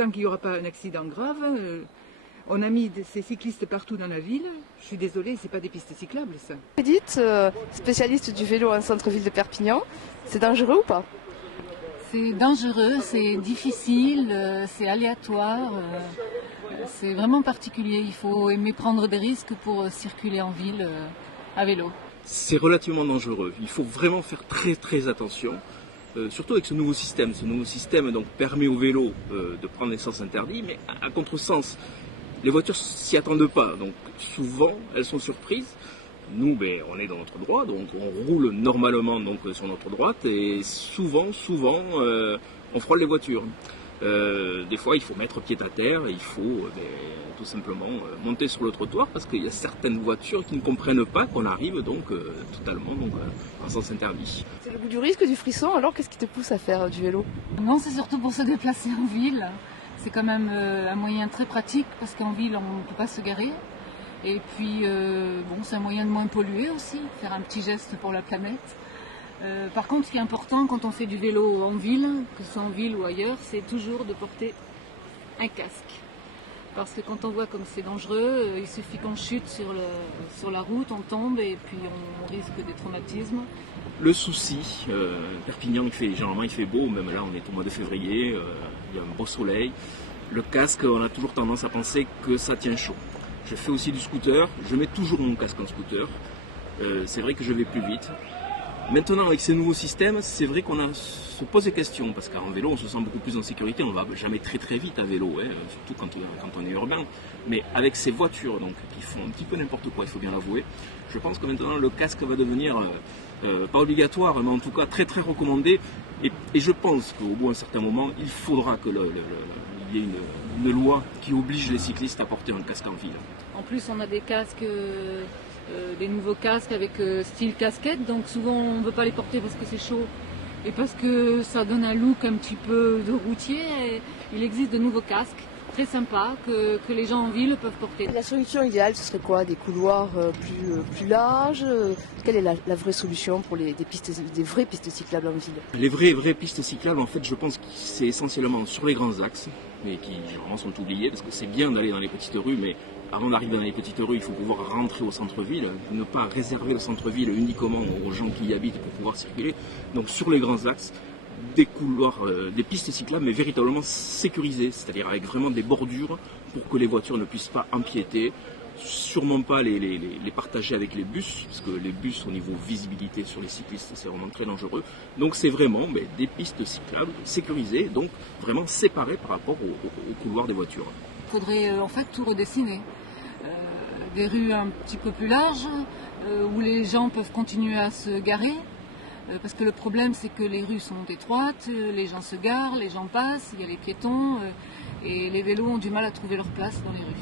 tant qu'il n'y aura pas un accident grave, on a mis ces cyclistes partout dans la ville. Je suis désolée, c'est pas des pistes cyclables, ça. Edith, spécialiste du vélo en centre-ville de Perpignan, c'est dangereux ou pas? C'est dangereux, c'est difficile, c'est aléatoire, c'est vraiment particulier. Il faut aimer prendre des risques pour circuler en ville à vélo. C'est relativement dangereux. Il faut vraiment faire très très attention, surtout avec ce nouveau système. Ce nouveau système donc, permet au vélo de prendre les sens interdits, mais à contresens. Les voitures s'y attendent pas, donc souvent elles sont surprises. Nous, on est dans notre droit, donc on roule normalement donc, sur notre droite et souvent, on frôle les voitures. Des fois, il faut mettre pied à terre, il faut tout simplement monter sur le trottoir parce qu'il y a certaines voitures qui ne comprennent pas qu'on arrive donc totalement en sens interdit. C'est le goût du risque, du frisson, alors qu'est-ce qui te pousse à faire du vélo? Non, c'est surtout pour se déplacer en ville. C'est quand même un moyen très pratique parce qu'en ville, on ne peut pas se garer. Et puis, c'est un moyen de moins polluer aussi, faire un petit geste pour la planète. Par contre, ce qui est important quand on fait du vélo en ville, que ce soit en ville ou ailleurs, c'est toujours de porter un casque. Parce que quand on voit comme c'est dangereux, il suffit qu'on chute sur la route, on tombe et puis on risque des traumatismes. Le souci, Perpignan, généralement il fait beau, même là on est au mois de février, il y a un beau soleil. Le casque, on a toujours tendance à penser que ça tient chaud. Je fais aussi du scooter, je mets toujours mon casque en scooter. C'est vrai que je vais plus vite. Maintenant, avec ces nouveaux systèmes, c'est vrai qu'on se pose des questions, parce qu'en vélo, on se sent beaucoup plus en sécurité. On ne va jamais très très vite à vélo, surtout quand on est urbain. Mais avec ces voitures donc, qui font un petit peu n'importe quoi, il faut bien l'avouer, je pense que maintenant le casque va devenir, pas obligatoire, mais en tout cas très très recommandé. Et je pense qu'au bout d'un certain moment, il faudra qu'il y ait une loi qui oblige les cyclistes à porter un casque en ville. En plus, on a des casques, des nouveaux casques avec style casquette, donc souvent on ne veut pas les porter parce que c'est chaud et parce que ça donne un look un petit peu de routier. Et il existe de nouveaux casques très sympas que les gens en ville peuvent porter. La solution idéale, ce serait quoi? Des couloirs plus larges? Quelle est la vraie solution pour des vraies pistes cyclables en ville? Les vraies pistes cyclables, en fait, je pense que c'est essentiellement sur les grands axes, mais qui généralement sont oubliés, parce que c'est bien d'aller dans les petites rues, mais avant d'arriver dans les petites rues, il faut pouvoir rentrer au centre-ville, ne pas réserver le centre-ville uniquement aux gens qui y habitent pour pouvoir circuler. Donc sur les grands axes, des couloirs, des pistes cyclables, mais véritablement sécurisées, c'est-à-dire avec vraiment des bordures pour que les voitures ne puissent pas empiéter. Sûrement pas les partager avec les bus, parce que les bus au niveau visibilité sur les cyclistes, c'est vraiment très dangereux. Donc c'est vraiment des pistes cyclables sécurisées, donc vraiment séparées par rapport au couloir des voitures. Il faudrait en fait tout redessiner. Des rues un petit peu plus larges, où les gens peuvent continuer à se garer. Parce que le problème, c'est que les rues sont étroites, les gens se garent, les gens passent, il y a les piétons, et les vélos ont du mal à trouver leur place dans les rues.